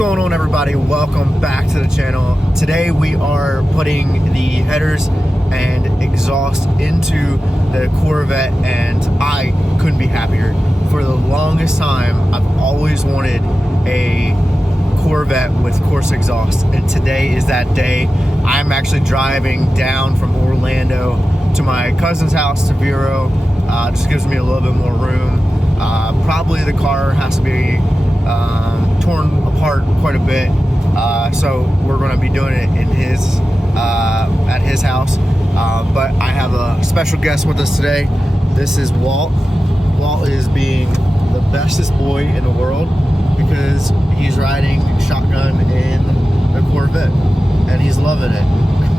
going on, everybody? Welcome back to the channel. Today we are putting the headers and exhaust into the Corvette, and I couldn't be happier. For the longest time, I've always wanted a Corvette with CORSA exhaust, and today is that day. I'm actually driving down from Orlando to my cousin's house to Vero. Just gives me a little bit more room. Probably the car has to be torn apart quite a bit, so we're going to be doing it in his at his house. But I have a special guest with us today. This is Walt. Walt is being the bestest boy in the world because he's riding shotgun in the Corvette and he's loving it.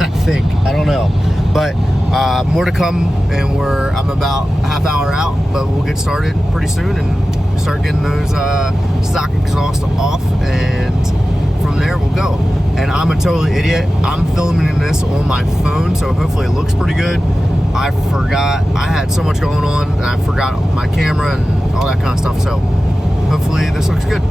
I don't know, but more to come, and I'm about a half hour out, but we'll get started pretty soon and start getting those stock exhaust off, and from there we'll go. And I'm a total idiot. I'm filming this on my phone, so hopefully it looks pretty good. I forgot, I had so much going on, and I forgot my camera and all that kind of stuff, so hopefully this looks good.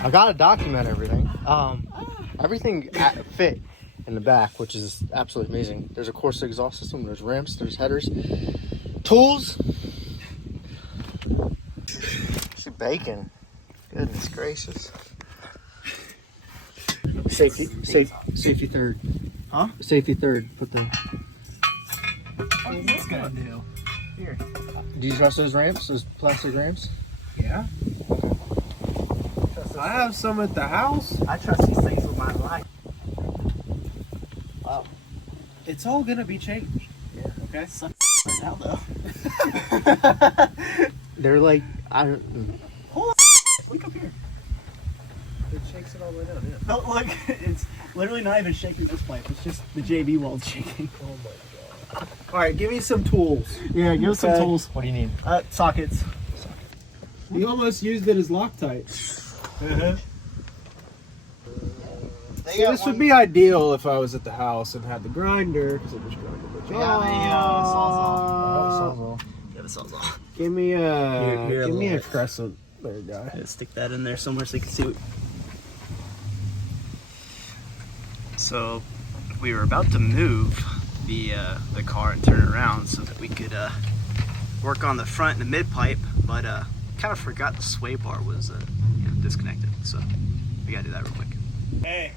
I gotta document everything. Everything fit in the back, which is absolutely amazing. There's a CORSA exhaust system, there's ramps, there's headers, tools. See bacon. Goodness gracious. Safety third. Huh? Safety third. Put the. What is this gonna do? Here. Do you trust those ramps? Those plastic ramps? Yeah. I have some at the house. I trust these things with my life. Wow. It's all gonna be changed. Yeah. Okay. Sucks right now though. They're like, I don't. Hold on. Look up here. It shakes it all the way down. Yeah. No, look, it's literally not even shaking this pipe. It's just the JB weld shaking. Oh my god. All right, give me some tools. Yeah, give us some tools. What do you need? Sockets. You almost used it as Loctite. See, this would be ideal if I was at the house and had the grinder, because it was grinding the job. Sawzall. Yeah, the Sawzall. Give me Here, give me a crescent there, guy. Yeah, stick that in there somewhere so you can see what... So we were about to move the car and turn it around so that we could work on the front and the mid pipe, but kind of forgot the sway bar was disconnected, so we gotta do that real quick. Hey.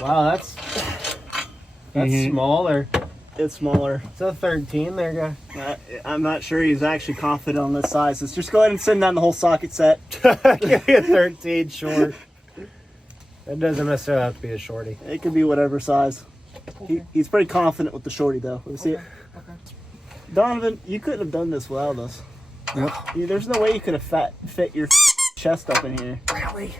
Wow, that's smaller. It's smaller. It's a 13 there, guy. I'm not sure he's actually confident on this size. Let's just go ahead and send down the whole socket set. Give me a 13 short. It doesn't necessarily have to be a shorty. It could be whatever size. Okay. He's pretty confident with the shorty though. Let me see it. Okay. Donovan, you couldn't have done this without us. Yep. There's no way you could have fit your chest up in here. Really?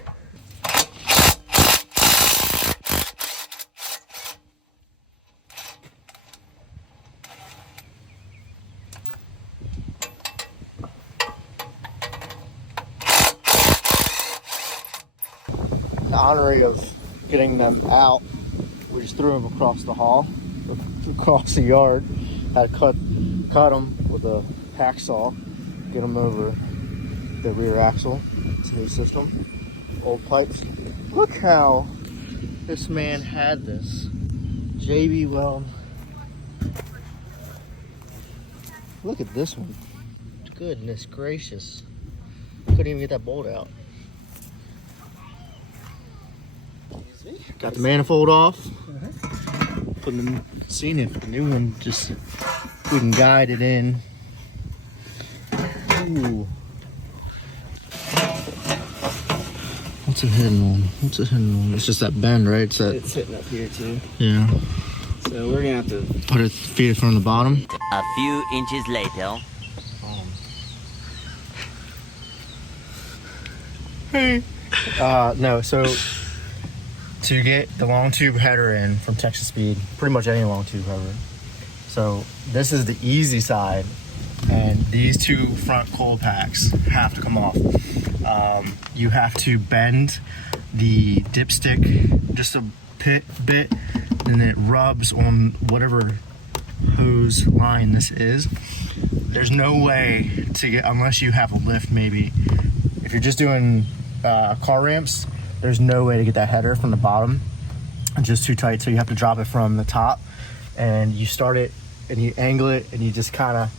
honor of getting them out, we just threw them across the hall, across the yard. Had to cut them with a hacksaw, get them over the rear axle. It's a new system. Old pipes. Look how this man had this. JB Weld. Look at this one. Goodness gracious. Couldn't even get that bolt out. Got the manifold off. Seeing if the new one just, we can guide it in. Ooh. What's it hitting on? What's it hitting on? It's just that bend, right? It's hitting up here too. Yeah. So we're gonna have to feed it from the bottom. A few inches later. Hey. No, so to get the long tube header in from Texas Speed, pretty much any long tube header. So this is the easy side, and these two front cold packs have to come off. You have to bend the dipstick just a bit, and it rubs on whatever hose line this is. There's no way to get, unless you have a lift maybe. If you're just doing car ramps, there's no way to get that header from the bottom. It's just too tight, so you have to drop it from the top, and you start it and you angle it, and you just kind of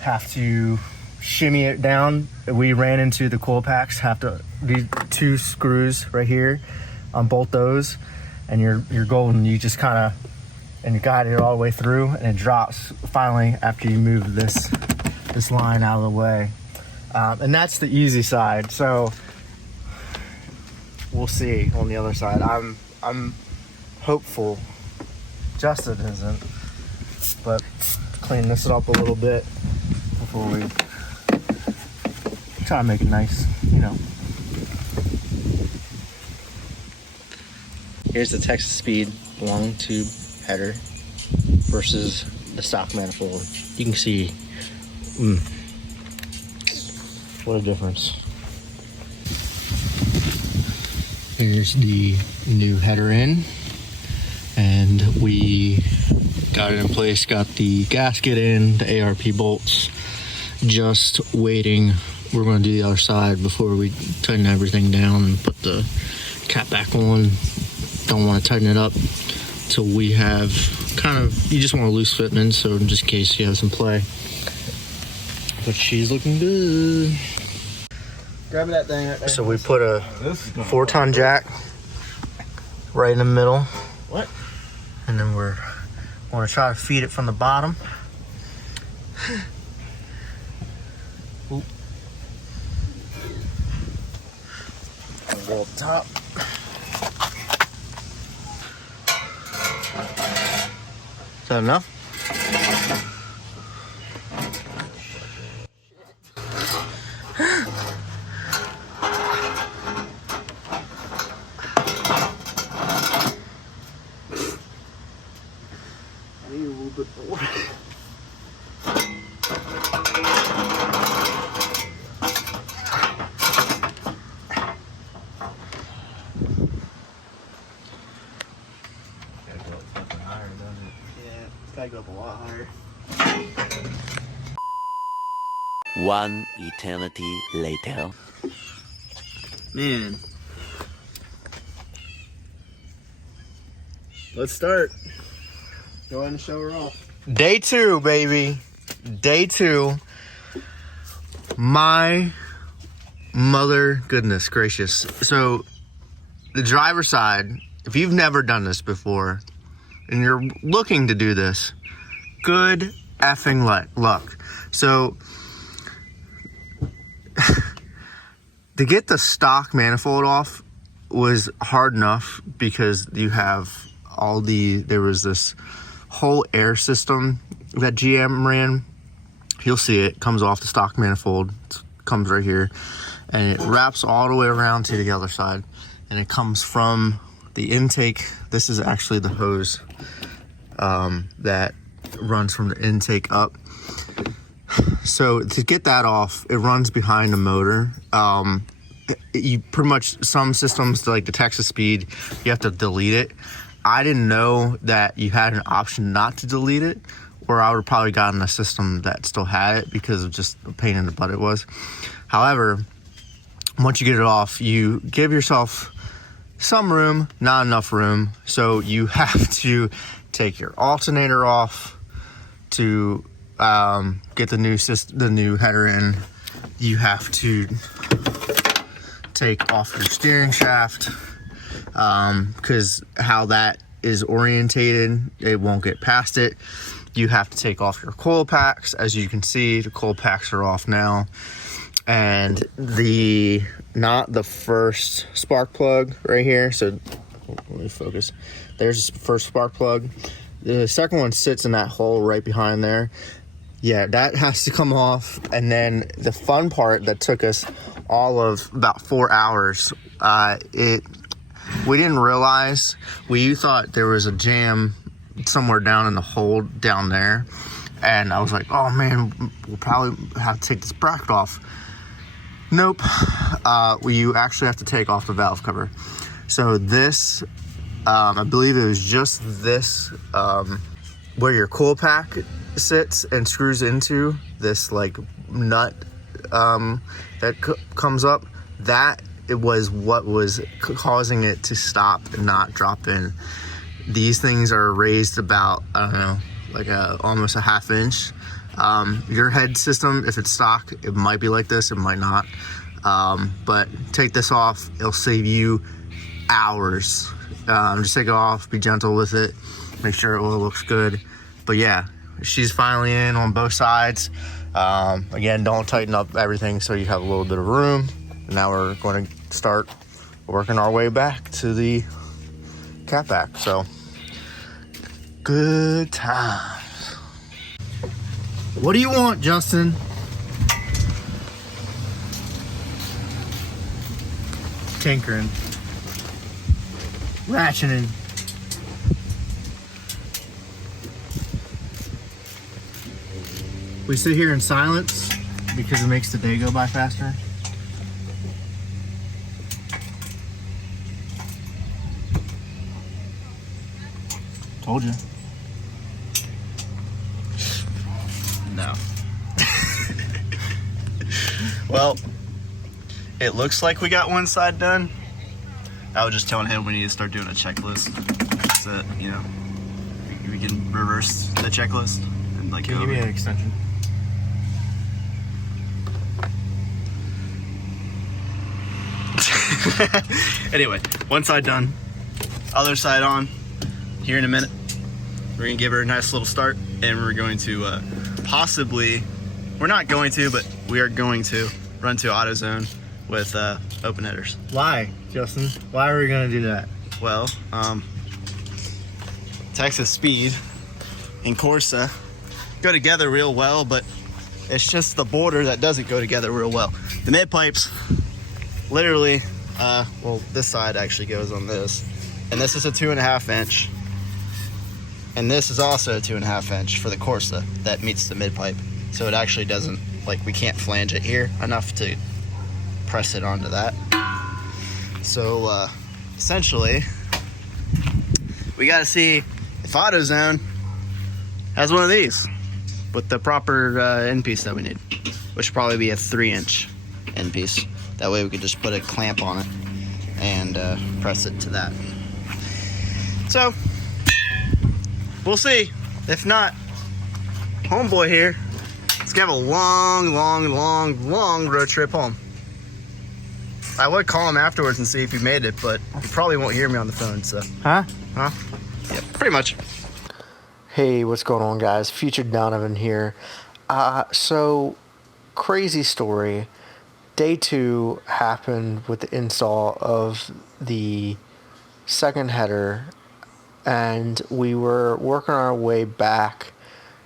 have to shimmy it down. We ran into the coil packs, have to, these two screws right here, unbolt those, and you're golden. You just kind of, and you guide it all the way through, and it drops finally after you move this line out of the way. And that's the easy side. So we'll see on the other side. I'm hopeful. Justin isn't, but clean this up a little bit before we try to make it nice, you know. Here's the Texas Speed long tube header versus the stock manifold. You can see, what a difference. Here's the new header in, and we got it in place, got the gasket in, the ARP bolts, just waiting. We're going to do the other side before we tighten everything down and put the cap back on. Don't want to tighten it up till we have kind of, you just want a loose fitment, so just in case you have some play. But she's looking good. Grab that thing right there. So we put a 4-ton jack right in the middle. What? And then we're going to try to feed it from the bottom. Oop. Go up top. Is that enough? I need a little bit more. Gotta go up a lot higher. One eternity later. Man. Let's start. Go ahead and show her off. Day 2, baby. Day 2. My mother goodness gracious. So the driver's side, if you've never done this before and you're looking to do this, good effing luck. So to get the stock manifold off was hard enough because you have there was this whole air system that GM ran. You'll see it comes off the stock manifold. It comes right here, and it wraps all the way around to the other side, and it comes from the intake. This is actually the hose that runs from the intake up. So to get that off, it runs behind the motor. you pretty much, some systems like the Texas Speed, you have to delete it. I didn't know that you had an option not to delete it, or I would have probably gotten a system that still had it because of just a pain in the butt it was. However, once you get it off, you give yourself some room, not enough room, so you have to take your alternator off to get the new header in. You have to take off your steering shaft, because how that is orientated, it won't get past it. You have to take off your coil packs. As you can see, the coil packs are off now. And not the first spark plug right here. So let me focus. There's the first spark plug. The second one sits in that hole right behind there. Yeah, that has to come off. And then the fun part that took us all of about 4 hours, we didn't realize, we thought there was a jam somewhere down in the hole down there, and I was like, oh man, we'll probably have to take this bracket off. Nope. You actually have to take off the valve cover. So this, I believe it was just this, where your coil pack sits and screws into this like nut that comes up, that it was what was causing it to stop and not drop in. These things are raised about, I don't know, like almost a ½ inch. Your head system, if it's stock, it might be like this, it might not. But take this off, it'll save you hours. Just take it off, be gentle with it, make sure it all looks good. But yeah, she's finally in on both sides. Again, don't tighten up everything so you have a little bit of room. Now we're going to start working our way back to the catback. So good times. What do you want, Justin? Tinkering, ratcheting. We sit here in silence because it makes the day go by faster. Told you. No. Well, it looks like we got one side done. I was just telling him we need to start doing a checklist, so that, you know, we can reverse the checklist and like. Can you give me an extension? Anyway, one side done, other side on. Here in a minute, we're gonna give her a nice little start, and we're going to we're not going to, but we are going to run to AutoZone with open headers. Why, Justin? Why are we gonna do that? Well, Texas Speed and Corsa go together real well, but it's just the border that doesn't go together real well. The mid pipes, literally, well, this side actually goes on this, and this is a 2.5 inch. And this is also a 2.5 inch for the Corsa that meets the mid pipe. So it actually doesn't, like, we can't flange it here enough to press it onto that. So essentially, we gotta see if AutoZone has one of these with the proper end piece that we need, which should probably be a 3 inch end piece. That way we could just put a clamp on it and press it to that. So we'll see. If not, homeboy here, let's have a long road trip home. I would call him afterwards and see if he made it, but he probably won't hear me on the phone, so. Huh? Yeah, pretty much. Hey, what's going on, guys? Future Donovan here. So, crazy story. Day 2 happened with the install of the second header, and we were working our way back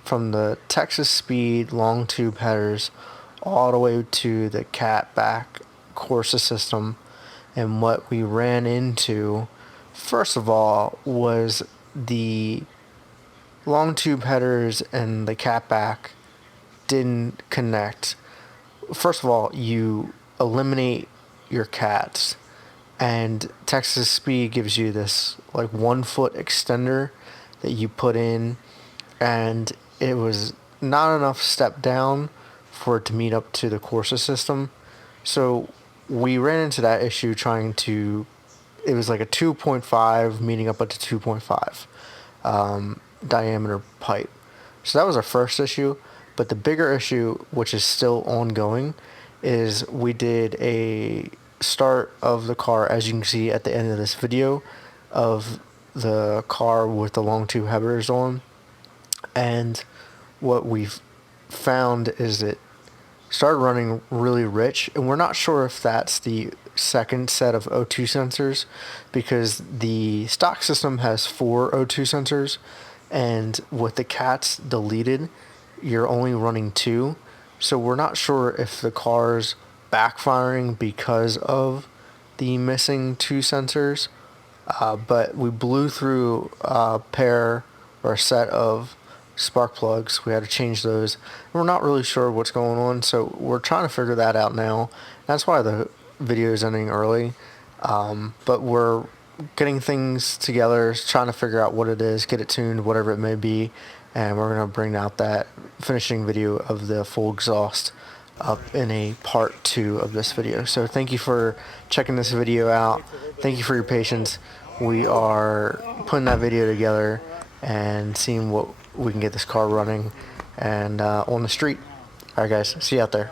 from the Texas Speed long tube headers all the way to the catback CORSA system. And what we ran into, first of all, was the long tube headers and the catback didn't connect. First of all, you eliminate your cats. And Texas Speed gives you this like 1 foot extender that you put in, and it was not enough step down for it to meet up to the CORSA system. So we ran into that issue trying to, it was like a 2.5 meeting up to 2.5 diameter pipe. So that was our first issue. But the bigger issue, which is still ongoing, is we did a start of the car, as you can see at the end of this video, of the car with the long tube headers on. And what we've found is it started running really rich, and we're not sure if that's the second set of O2 sensors, because the stock system has 4 O2 sensors, and with the cats deleted, you're only running 2. So we're not sure if the car's backfiring because of the missing 2 sensors, but we blew through a pair or a set of spark plugs. We had to change those. We're not really sure what's going on, so we're trying to figure that out now. That's why the video is ending early, but we're getting things together, trying to figure out what it is, get it tuned, whatever it may be, and we're going to bring out that finishing video of the full exhaust up in a part 2 of this video. So thank you for checking this video out. Thank you for your patience. We are putting that video together and seeing what we can get this car running and on the street. Alright guys, see you out there.